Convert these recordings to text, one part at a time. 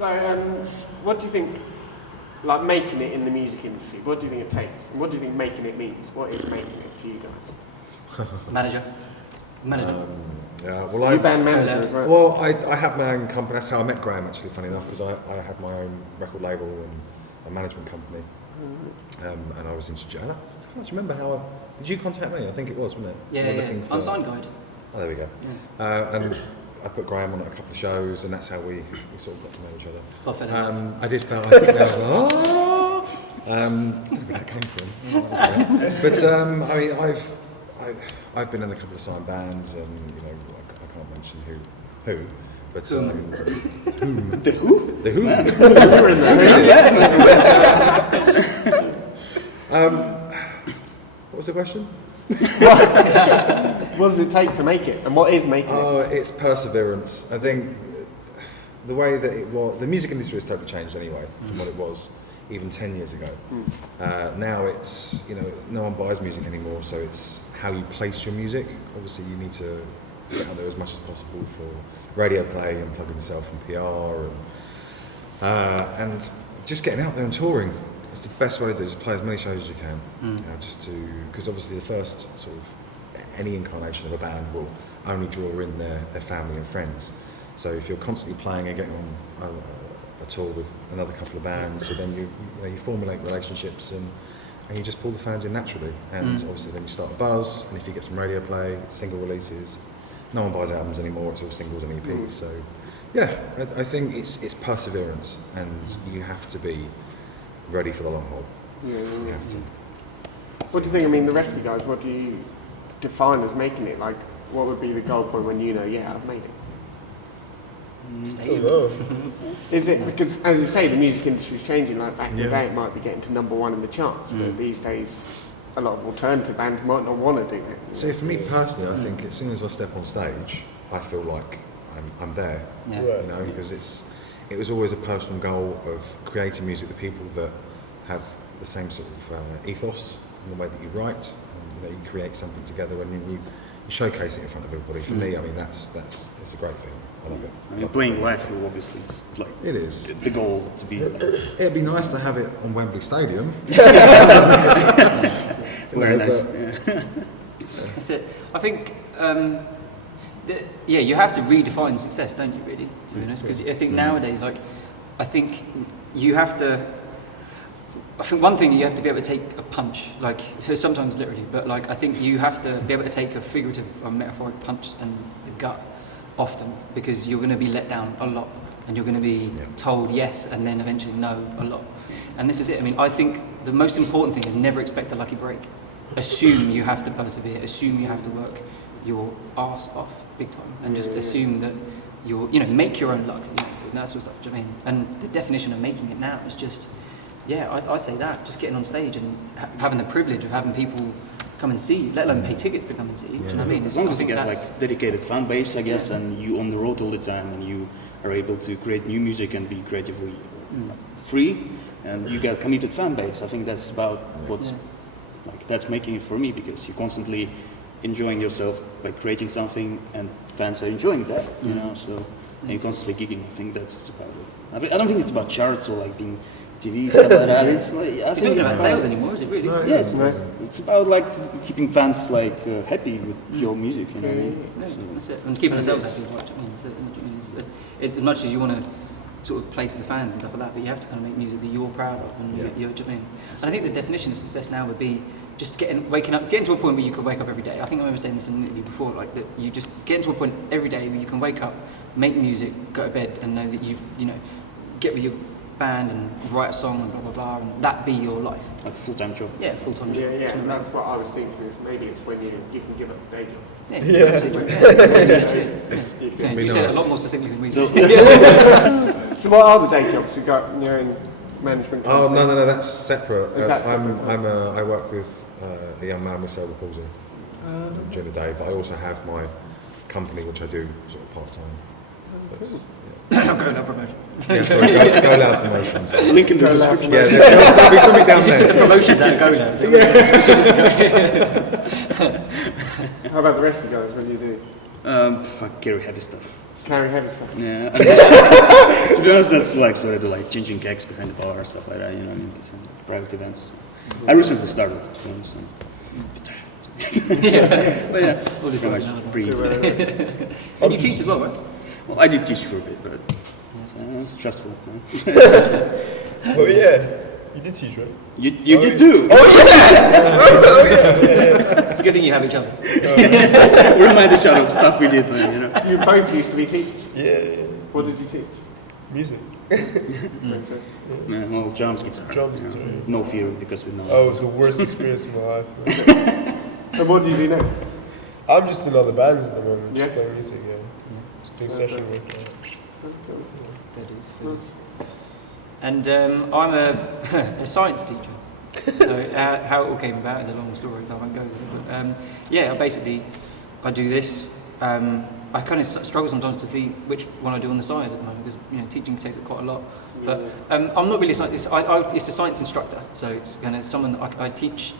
So, what do you think, like making it in the music industry, what do you think it takes? And what do you think making it means? What is making it to you guys? Manager. Yeah, well, band manager as well. Well, I had my own company. That's how I met Graham, actually, funny enough, because I had my own record label and a management company. And I was introduced. I can't remember how. Did you contact me? I think it was, wasn't it? Yeah. Unsigned guide. Oh, there we go. Yeah. And I put Graham on at a couple of shows, and that's how we sort of got to know each other. I fell in love. I did feel. I think that was I don't know where that came from. But I mean, I've been in a couple of signed bands, and you know, I can't mention who, but whom? The who? The who? We were in What was the question? What does it take to make it, and what is making it? Oh, it's perseverance. I think the way that it was, the music industry has totally changed anyway from what it was even 10 years ago. Now it's, you know, no one buys music anymore, so it's how you place your music. Obviously, you need to get out there as much as possible for radio play and plugging yourself in PR and just getting out there and touring. It's the best way to do it, is play as many shows as you can. You know, just to, because obviously the first sort of any incarnation of a band will only draw in their family and friends. So if you're constantly playing and getting on a tour with another couple of bands, so then you formulate relationships and you just pull the fans in naturally. And obviously then you start a buzz, and if you get some radio play, single releases, no one buys albums anymore, it's all singles and EPs. So yeah, I think it's perseverance, and you have to be ready for the long haul. Yeah. You have to. What do you think? I mean, the rest of you guys, what do you define as making it? Like, what would be the goal point when you know, yeah, I've made it? Is it because, as you say, the music industry is changing? Like back in the day, it might be getting to #1 in the charts, but these days, a lot of alternative bands might not want to do that. So for me personally, I think as soon as I step on stage, I feel like I'm there. Yeah. You know, because it was always a personal goal of creating music with people that have the same sort of ethos in the way that you write. And, you know, you create something together, and you showcase it in front of everybody. For me, I mean, it's a great thing. I love it. I mean, playing live obviously is like It is. the goal to be. It'd be nice to have it on Wembley Stadium. Very nice. That's it. I think, you have to redefine success, don't you, really, to be honest? Because I think nowadays, I think you have to, I think one thing, you have to be able to take a punch, sometimes literally, but I think you have to be able to take a figurative or metaphoric punch in the gut often, because you're going to be let down a lot, and you're going to be told yes and then eventually no a lot. And this is it. I mean, I think the most important thing is never expect a lucky break. Assume you have to persevere, assume you have to work your arse off big time, and just assume that make your own luck, and that sort of stuff. Do you know what I mean? And the definition of making it now is just, I say that, just getting on stage and having the privilege of having people come and see you, let alone pay tickets to come and see you. Do you know what I mean? As long as you get dedicated fan base, I guess, and you on the road all the time, and you are able to create new music and be creatively free, and you get committed fan base. I think that's about what's that's making it for me, because you're constantly enjoying yourself by creating something, and fans are enjoying that. You know, so and you're constantly gigging. I think that's about it. I don't think it's about charts or being TV stuff like that. It's not about sales anymore, is it really? No, it's about keeping fans happy with your music. You know what I mean? That's it. And keeping ourselves happy. As much as you want to sort of play to the fans and stuff like that, but you have to kind of make music that you're proud of, and you're doing. And I think the definition of success now would be just getting to a point where you can wake up every day. I think I remember saying this in an interview before, that you just get to a point every day where you can wake up, make music, go to bed, and know that you've get with your band and write a song and blah blah blah, and that be your life. Like a full-time job. Yeah, full-time job. Yeah, and that's what I was thinking. Is maybe it's when you can give up the day job. You said it a lot more succinctly than we did. So what are the day jobs you got in your own management company? Oh no, that's separate. Is that separate? I work with a young man with cerebral palsy during the day, but I also have my company which I do sort of part time. Go Loud Promotions. Yeah, sorry, Go Loud Promotions. Link in the description. Yeah, there'll be something down You just took the there. promotions out of Go Loud. How about the rest of you guys? What do you do? I carry heavy stuff. Carry heavy stuff. Yeah. And to be honest, that's like what I do, like changing cakes behind the bar, stuff like that. You know, I mean, some private events. I recently started, to be honest. But yeah, pretty much pretty easy. And you teach as well, right? Well, I did teach for a bit, but it's stressful. Oh yeah, you did teach, right? You did too. It's a good thing you have each other. We remind each other of stuff we did, man, you know. So you both used to be teachers. Yeah. What did you teach? Music. Makes sense. Yeah, well, drums, guitar. Drums, you know. guitar, yeah. No fear because we know. Oh, it was the worst experience of my life. Man. And what do you do now? I'm just in other bands at the moment, Yeah. just playing music, yeah. Just doing session work. Yeah. Fair dues, fair dues. And I'm a science teacher. So how it all came about is a long story, so I won't go there. But yeah, I do this. I kind of struggle sometimes to see which one I do on the side at the moment because teaching takes up quite a lot. But I'm not really a science. It's a science instructor, so it's kind of someone that I teach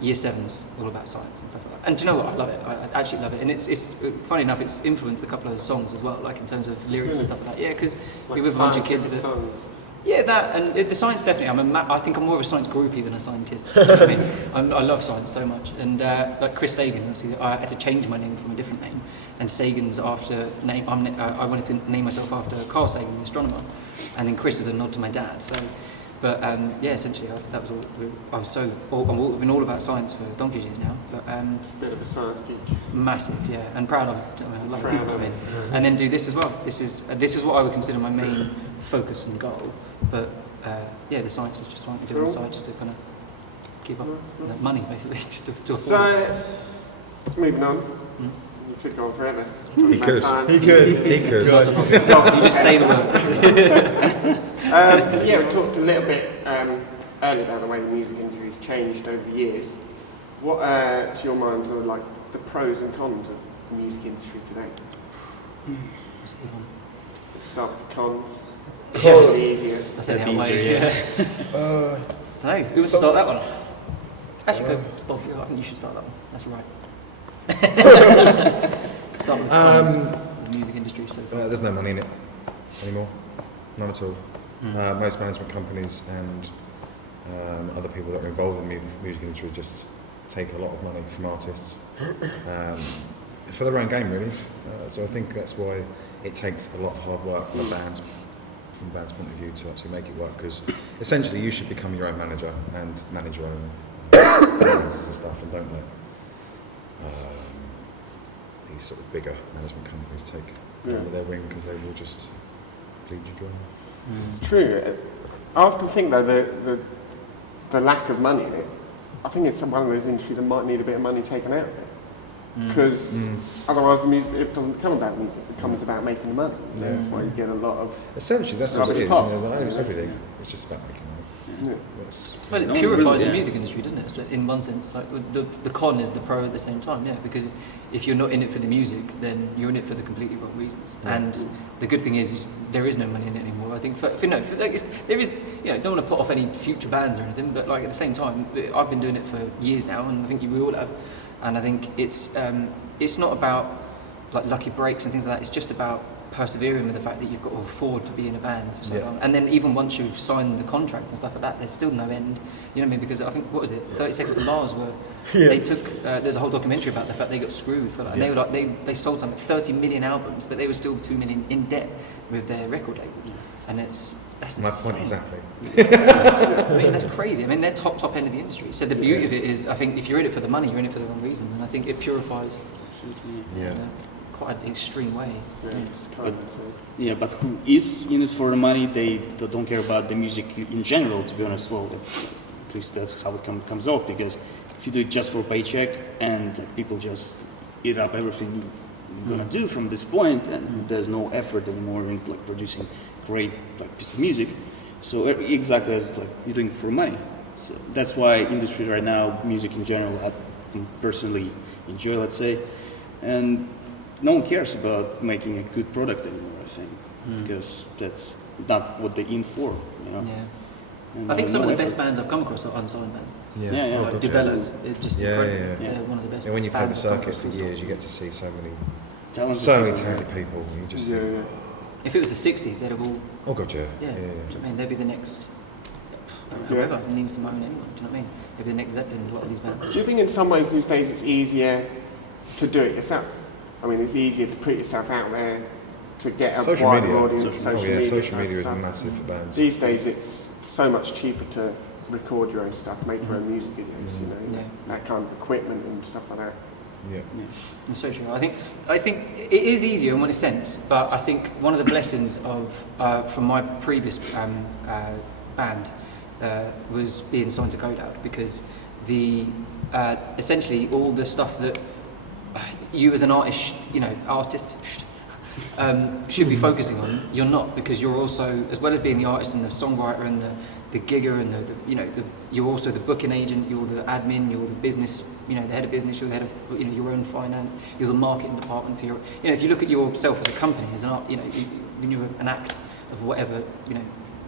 year sevens all about science and stuff like that. And do you know what? I love it. I actually love it. And it's funny enough, it's influenced a couple of songs as well, like in terms of lyrics and stuff like that. Yeah, because Like we're with a bunch of kids scientific that. songs. Yeah, that and the science definitely. I think I'm more of a science groupie than a scientist. Do you know what I mean? I love science so much, and like Chris Sagan, obviously, I had to change my name from a different name, and Sagan's after name. I wanted to name myself after Carl Sagan, the astronomer, and then Chris is a nod to my dad. So, but yeah, essentially that was all. I've been all about science for donkey's years now, but Bit of a science geek. massive, yeah, and proud of it. I love Proud it. of it. And then do this as well. This is what I would consider my main focus and goal. But yeah, the science is just something to do on the side, just to kind of keep up the money, basically, to afford. So, moving on. You could go on forever. He Talking about could. science. He could. He could. You just say the word. Yeah, we talked a little bit earlier about the way the music industry has changed over the years. What, to your mind, are like the pros and cons of the music industry today? That's a good one. Start with the cons. Con- Really easier. I said That'd it be out way. easier, Yeah. Uh, I don't know. Who wants to start that one off? Actually, go, Bob. I think you should start that one. That's right. Start with the cons of the music industry. So far. There's no money in it anymore, none at all. Most management companies and other people that are involved in the music industry just take a lot of money from artists for their own game, really. So I think that's why it takes a lot of hard work for bands, from a band's point of view, to actually make it work. Because essentially, you should become your own manager and manage your own finances and stuff, and don't let these sort of bigger management companies take under their wing, because they will just bleed you dry. It's true. I often think though the lack of money in it, I think it's one of those industries that might need a bit of money taken out of it. Because otherwise the music, it doesn't become about music, it becomes about making the money. Yeah. That's why you get a lot of... Essentially, that's what it is. Pop. Everything. It's just about making money. Yeah. Yes. I suppose it No one purifies really- the yeah. music industry, doesn't it? So in one sense, like the con is the pro at the same time, yeah. Because if you're not in it for the music, then you're in it for the completely wrong reasons. Yeah. And the good thing is there is no money in it anymore. I think there is, don't want to put off any future bands or anything, but like at the same time, I've been doing it for years now, and I think we all have. And I think it's not about like lucky breaks and things like that. It's just about persevering with the fact that you've got to afford to be in a band for so long. And then even once you've signed the contract and stuff like that, there's still no end. You know what I mean? Because I think, what was it, 30 Seconds to Mars were, they took, there's a whole documentary about the fact they got screwed for that. And they were like, they sold something, 30 million albums, but they were still 2 million in debt with their record label. And that's My insane. point exactly. I mean, that's crazy. I mean, they're top end of the industry. So the beauty of it is, I think if you're in it for the money, you're in it for the wrong reason. And I think it purifies Yeah. in quite an extreme way. Yeah, Yeah. it's kind of insane. Yeah, but who is in it for the money? They don't care about the music in general, to be honest. Well, at least that's how it comes off, because if you do it just for a paycheck and people just eat up everything you're gonna do from this point, and there's no effort anymore in like producing great like piece of music. So exactly as like you're doing it for money. So that's why industry right now, music in general, I personally enjoy, let's say, and no one cares about making a good product anymore, I think, because that's not what they're in for, you know. Yeah. And I think some no of the effort. best bands I've come across are unsigned bands. Yeah, Like gotcha. DeBellows, they're just Yeah, incredible. yeah. They're one of the best And when you play the bands I've come circuit across, for full years, stop. you get to see so many talented So many people. talented people. You just Yeah, think, yeah. If it was the 60s, they'd have all, oh god, yeah. yeah, Yeah, do you know what I mean? They'd be the next, Yeah. whoever needs the moment anyway, do you know what I mean? They'd be the next Zeppelin, a lot of these bands. Do you think in some ways these days it's easier to do it yourself? I mean, it's easier to put yourself out there to get a Social wider media. audience. Social media is stuff. massive for bands. These days it's so much cheaper to record your own stuff, make your own music videos, you know, Yeah. that kind of equipment and stuff like that. Yeah. And so true. I think it is easier in one sense, but I think one of the blessings of from my previous band was being signed to Godard, because the essentially all the stuff that you as an artist should be focusing on, you're not, because you're also, as well as being the artist and the songwriter and the gigger and you're also the booking agent, you're the admin, you're the business, the head of business, you're the head of your own finance, you're the marketing department for your, if you look at yourself as a company, as an art, when you're an act of whatever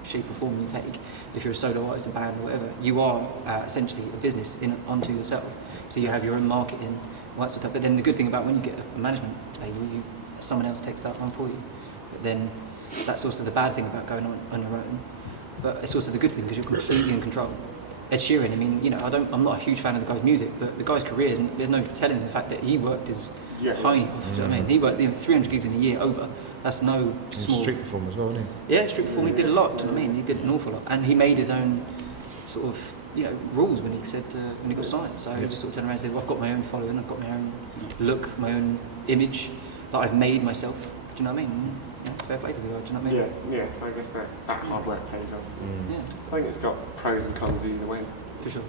shape or form you take, if you're a solo artist, a band, or whatever, you are essentially a business onto yourself. So you have your own marketing, all that sort of stuff. But then the good thing about when you get a management label, someone else takes that on for you. But then that's also the bad thing about going on your own. But it's also the good thing because you're completely in control. Ed Sheeran, I mean, I'm not a huge fan of the guy's music, but the guy's career, there's no telling the fact that he worked his hiney off. Do you know what I mean? He worked 300 gigs in a year over. That's no small. Street performer as well, isn't he? Yeah, street performing. He did a lot. Do you know what I mean? He did an awful lot, and he made his own sort of rules when he said when he got signed. So he just sort of turned around and said, "Well, I've got my own following. I've got my own look, my own image that I've made myself." Do you know what I mean? Fair play to the guy. Do you know what I mean? Yeah. So I guess that hard work pays off. Yeah, I think it's got pros and cons either way. for sure.